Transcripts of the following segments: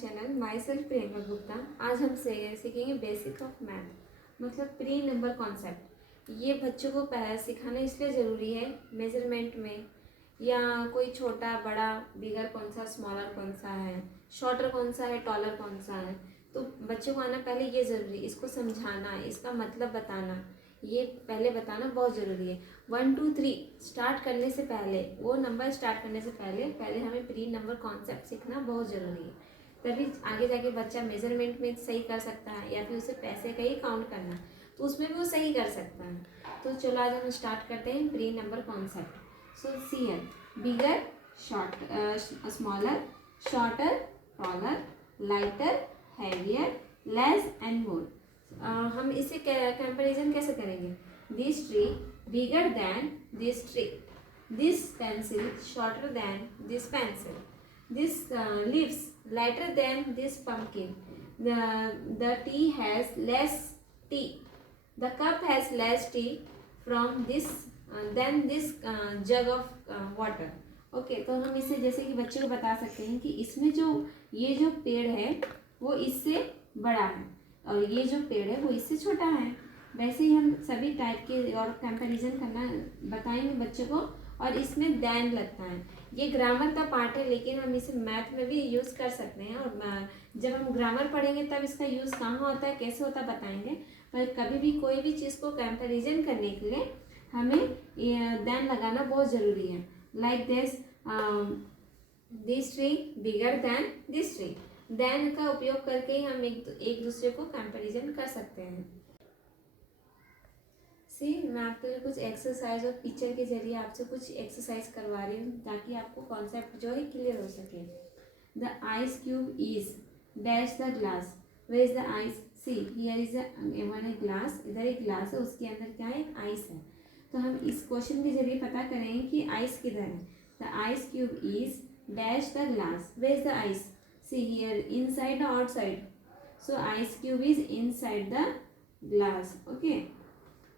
Channel my self Priyanka Gupta. आज हम सीखेंगे बेसिक ऑफ मैथ, मतलब प्री नंबर कॉन्सेप्ट। ये बच्चों को सिखाना इसलिए ज़रूरी है मेजरमेंट में, या कोई छोटा बड़ा बिगर कौन सा, स्मॉलर कौन सा है, शॉर्टर कौन सा है, टॉलर कौन सा है। तो बच्चों को आना पहले ये ज़रूरी, इसको समझाना, इसका मतलब बताना, ये पहले बताना बहुत ज़रूरी है। 1 2 3 स्टार्ट करने से पहले, वो नंबर स्टार्ट करने से पहले हमें प्री नंबर कॉन्सेप्ट सीखना बहुत ज़रूरी है। तभी आगे जाके बच्चा मेजरमेंट में सही कर सकता है, या फिर उसे पैसे का ही काउंट करना तो उसमें भी वो सही कर सकता है। तो चलो आज हम स्टार्ट करते हैं pre number concept. So see L bigger, smaller, shorter, taller, lighter, heavier, less and more. हम इसे कंपैरिजन कैसे करेंगे? This tree bigger than this tree, this pencil shorter than this pencil, this leaves lighter than this pumpkin, the tea has less tea, the cup has less tea from this than this jug of water। Okay, तो हम इसे जैसे कि बच्चे को बता सकते हैं कि इसमें जो ये जो पेड़ है वो इससे बड़ा है और ये जो पेड़ है वो इससे छोटा है। वैसे ही हम सभी टाइप के और कंपैरिजन करना बताएंगे बच्चों को, और इसमें देन लगता है। ये ग्रामर का पार्ट है, लेकिन हम इसे मैथ में भी यूज़ कर सकते हैं, और जब हम ग्रामर पढ़ेंगे तब इसका यूज़ कहाँ होता है, कैसे होता है बताएंगे। पर कभी भी कोई भी चीज़ को कंपैरिजन करने के लिए हमें देन लगाना बहुत ज़रूरी है। Like this tree bigger than this tree, than का उपयोग करके ही हम एक दूसरे को कंपैरिजन कर सकते हैं। मैं आपके लिए कुछ एक्सरसाइज और पिक्चर के जरिए आपसे कुछ एक्सरसाइज करवा रही हूँ, ताकि आपको कॉन्सेप्ट जो है क्लियर हो सके। The ice cube is dash the glass, where is the ice? See here is one glass, इधर एक ग्लास है, उसके अंदर क्या है? आइस है। तो हम इस क्वेश्चन के जरिए पता करेंगे कि आइस किधर है। The ice cube is dash the glass, where is the ice? See here, inside or outside? So ice cube is inside the glass. Okay.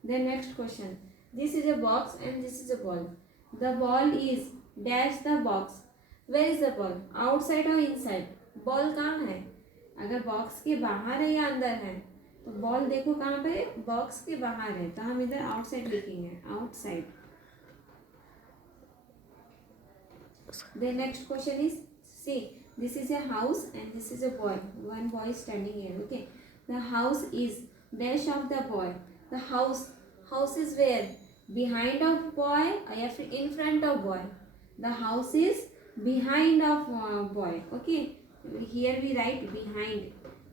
Then next question. This is a box and this is a ball. The ball is dash the box. Where is the ball? Outside or inside? Ball कहाँ है? अगर box के बाहर है या अंदर है, तो बॉल देखो कहाँ पे? बॉक्स के बाहर है, तो हम इधर आउटसाइड लिखेंगे, outside. The next question is, see, this is a house and this is a boy. One boy is standing here. Okay, the house is dash of the boy. The house is where? Behind of boy or in front of boy? The house is behind of boy. Okay, here we write behind.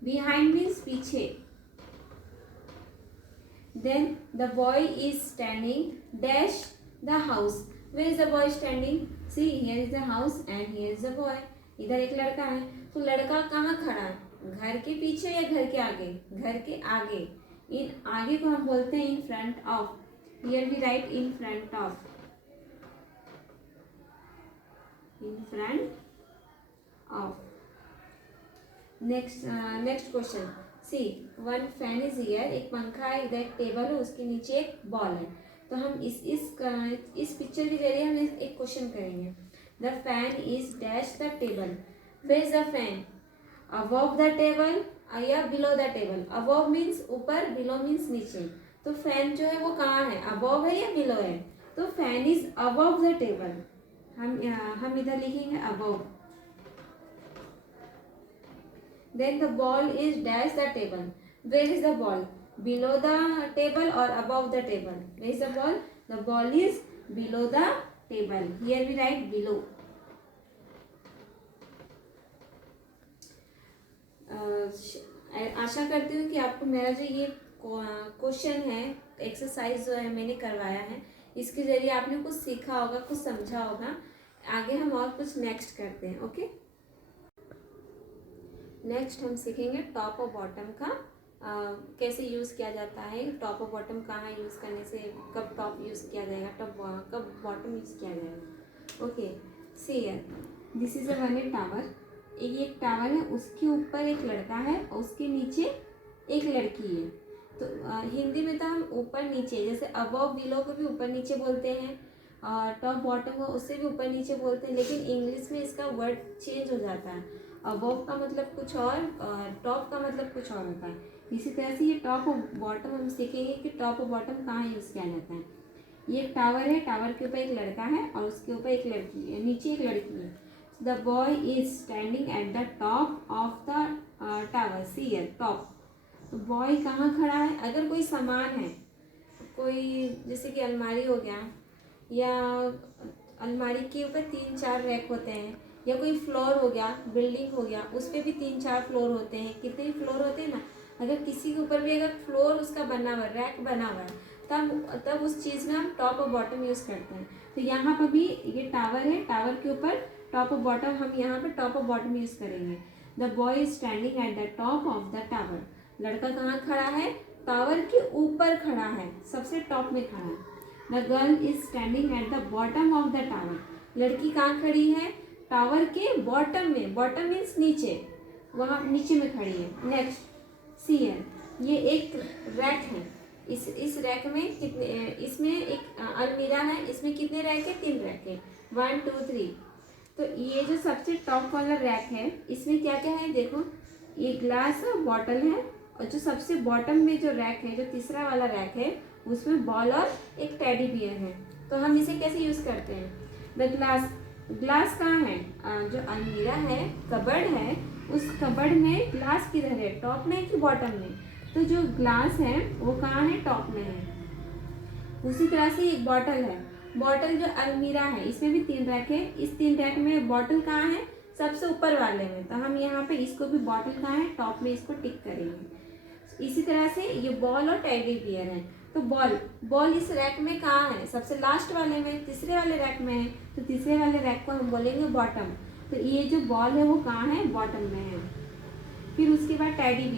Behind means पीछे. Then the boy is standing dash the house. Where is the boy standing? See, here is the house and here is the boy. इधर एक लड़का है, तो लड़का कहाँ खड़ा है? घर के पीछे या घर के आगे? घर के आगे। इन आगे को हम बोलते हैं in front of. Here we write in front of, in front of. Next question. See, one fan is here, एक पंखा है, इधर एक टेबल है, उसके नीचे एक बॉल है। तो हम इस पिक्चर के जरिए हम एक क्वेश्चन करेंगे। The fan is dash the table. Where is the fan? Above the table या below the table? Above means ऊपर, below means नीचे। तो फैन जो है वो कहाँ है? above है या below है? तो fan is above the table। हम इधर लिखेंगे above। Then the ball is dash the table. Where is the ball? Below the table or above the table? Where is the ball? The ball is below the table. Here we write below. आशा करती हूँ कि आपको मेरा जो ये question है, exercise जो है मैंने करवाया है, इसके जरिए आपने कुछ सीखा होगा, कुछ समझा होगा। आगे हम और कुछ नेक्स्ट करते हैं। ओके, नेक्स्ट हम सीखेंगे टॉप और बॉटम का कैसे यूज़ किया जाता है। टॉप और बॉटम कहाँ यूज़ करने से, कब टॉप यूज़ किया जाएगा, कब बॉटम यूज़ किया जाएगा। Okay, see this is a one tower. एक टावर है, उसके ऊपर एक लड़का है और उसके नीचे एक लड़की है। तो हिंदी में तो हम ऊपर नीचे, जैसे अबव बिलो को भी ऊपर नीचे बोलते हैं, और टॉप बॉटम को उससे भी ऊपर नीचे बोलते हैं, लेकिन इंग्लिश में इसका वर्ड चेंज हो जाता है। अबोव का मतलब कुछ और टॉप का मतलब कुछ और होता है। इसी तरह से ये टॉप और बॉटम हम सीखेंगे कि टॉप और बॉटम कहाँ यूज़ किया जाता है। ये एक टावर है, टावर के ऊपर एक लड़का है और उसके ऊपर एक लड़की है, नीचे एक लड़की है। The boy is standing at the top of the tower, see here top. तो बॉय कहाँ खड़ा है? अगर कोई सामान है, कोई जैसे कि अलमारी हो गया, या अलमारी के ऊपर 3-4 रैक होते हैं, या कोई फ्लोर हो गया, बिल्डिंग हो गया, उस पर भी 3-4 फ्लोर होते हैं, कितने फ्लोर होते हैं ना। अगर किसी के ऊपर भी अगर फ्लोर उसका बना हुआ है, रैक बना हुआ है, तब उस चीज़ में हम टॉप और बॉटम यूज़ करते हैं। तो यहाँ पर भी ये टावर है, टावर के ऊपर टॉप और बॉटम, हम यहाँ पर टॉप और बॉटम यूज़ करेंगे। The boy is standing at the top of the tower. लड़का कहाँ खड़ा है? टावर के ऊपर खड़ा है, सबसे टॉप में खड़ा है। The girl is standing at the bottom of the tower. लड़की कहाँ खड़ी है? टावर के बॉटम में, बॉटम मीन्स नीचे, वहाँ नीचे में खड़ी है। नेक्स्ट सी है, ये एक रैक है। इस रैक में कितने, इसमें एक अलमीरा है, इसमें कितने रैक है? 3 रैक है, 1 2 3। तो ये जो सबसे टॉप वाला रैक है, इसमें क्या क्या है देखो, ये ग्लास और बॉटल है। और जो सबसे बॉटम में जो रैक है, जो तीसरा वाला रैक है, उसमें बॉल और एक टेडी बियर है। तो हम इसे कैसे यूज़ करते हैं? द ग्लास, ग्लास कहाँ है? जो अलमीरा है, कबर्ड है, उस कबर्ड में ग्लास किधर है? टॉप में कि बॉटम में? तो जो ग्लास है वो कहाँ है? टॉप में है। उसी तरह से एक बॉटल है, बॉटल जो अलमीरा है, इसमें भी 3 रैक है, इस 3 रैक में बॉटल कहाँ है? सबसे ऊपर वाले में। तो हम यहाँ पे इसको भी बॉटल कहाँ है? टॉप में, इसको टिक करेंगे। इसी तरह से ये बॉल और टेडी बियर है। तो बॉल इस रैक में कहाँ है? सबसे लास्ट वाले में, तीसरे वाले रैक में है। तो तीसरे वाले रैक को हम बोलेंगे बॉटम। तो ये जो बॉल है वो कहाँ है? बॉटम में है। फिर उसके बाद टेडी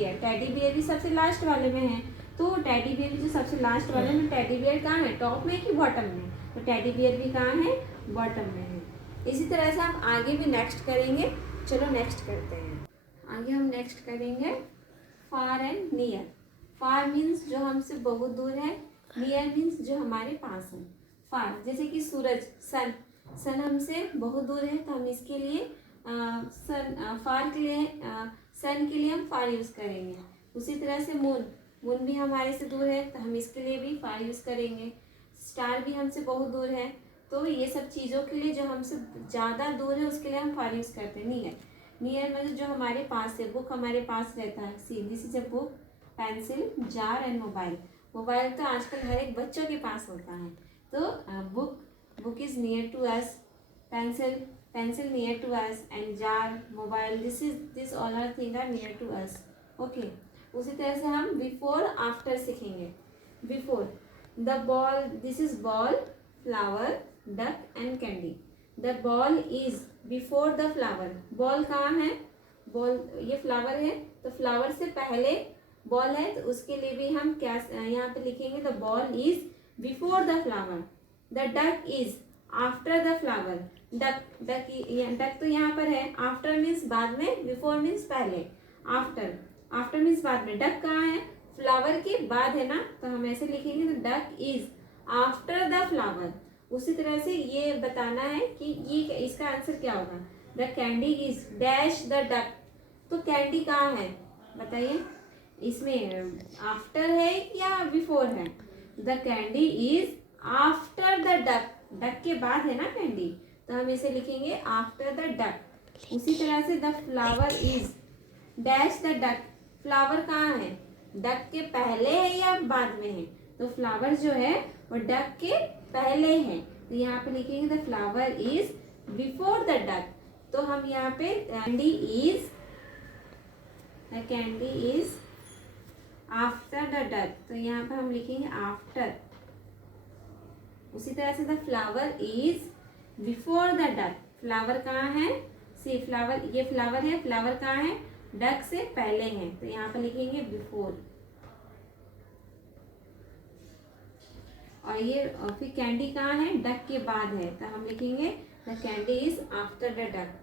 बियर भी सबसे लास्ट वाले में है। तो टेडी बियर भी जो सबसे लास्ट वाले में, टेडी बियर कहाँ है? टॉप में कि बॉटम में? तो टेडी बियर भी कहाँ है? बॉटम में है। इसी तरह से हम आगे भी नेक्स्ट करेंगे। चलो नेक्स्ट करते हैं। आगे हम नेक्स्ट करेंगे far and near. Far means जो हमसे बहुत दूर है, नियर मीन्स जो हमारे पास है। फार जैसे कि सूरज, सन हमसे बहुत दूर है, तो हम इसके लिए फार के लिए, सन के लिए हम फार यूज़ करेंगे। उसी तरह से मून भी हमारे से दूर है, तो हम इसके लिए भी फार यूज़ करेंगे। स्टार भी हमसे बहुत दूर है, तो ये सब चीज़ों के लिए जो हमसे ज़्यादा दूर है उसके लिए हम फार यूज़ करते हैं। नियर मतलब जो हमारे पास है, बुक हमारे पास रहता है। See this is a book, pencil, jar and mobile तो आजकल हर एक बच्चों के पास होता है। तो book is near to us, pencil near to us, and jar, mobile, this all are things are near to us. Okay, उसी तरह से हम बिफोर आफ्टर सीखेंगे। Before, the ball, this is ball, flower, duck and candy. The ball is before the flower. Ball कहाँ है? Ball, ये flower है, तो फ्लावर से पहले बॉल है, तो उसके लिए भी हम क्या यहाँ पे लिखेंगे? The ball is before the flower. The duck is after the flower. Duck तो यहाँ पर है, आफ्टर मीन्स बाद में, बिफोर मीन्स पहले, आफ्टर मीन्स बाद में। डक कहाँ है? फ्लावर के बाद है ना, तो हम ऐसे लिखेंगे, तो duck is after the flower. उसी तरह से ये बताना है कि ये इसका आंसर क्या होगा। The candy is dash the duck. तो कैंडी कहाँ है बताइए? इसमें आफ्टर है या बिफोर है? The candy is after the duck. Duck के बाद है ना कैंडी, तो हम इसे लिखेंगे आफ्टर द डक। उसी तरह से the flower is dash the duck. Flower कहाँ है? डक के पहले है या बाद में है? तो फ्लावर जो है वो डक के पहले है, तो यहाँ पे लिखेंगे the flower is before the duck. तो हम यहाँ पे candy is after the duck, तो यहाँ पे हम लिखेंगे आफ्टर। उसी तरह से the flower is before the duck. Flower कहाँ है? सी फ्लावर, ये फ्लावर है, फ्लावर कहाँ है? डक से पहले है, तो यहाँ पे लिखेंगे बिफोर। और ये फिर कैंडी कहाँ है? डक के बाद है, तो हम लिखेंगे the candy is after the duck.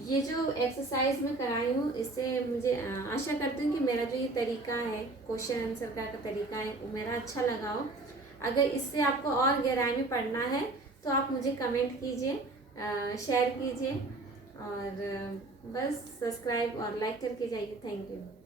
ये जो एक्सरसाइज मैं कराई हूँ, इससे मुझे आशा करती हूँ कि मेरा जो ये तरीका है, क्वेश्चन आंसर का तरीका है, वो मेरा अच्छा लगा हो। अगर इससे आपको और गहराई में पढ़ना है तो आप मुझे कमेंट कीजिए, शेयर कीजिए, और बस सब्सक्राइब और लाइक करके जाइए। Thank you.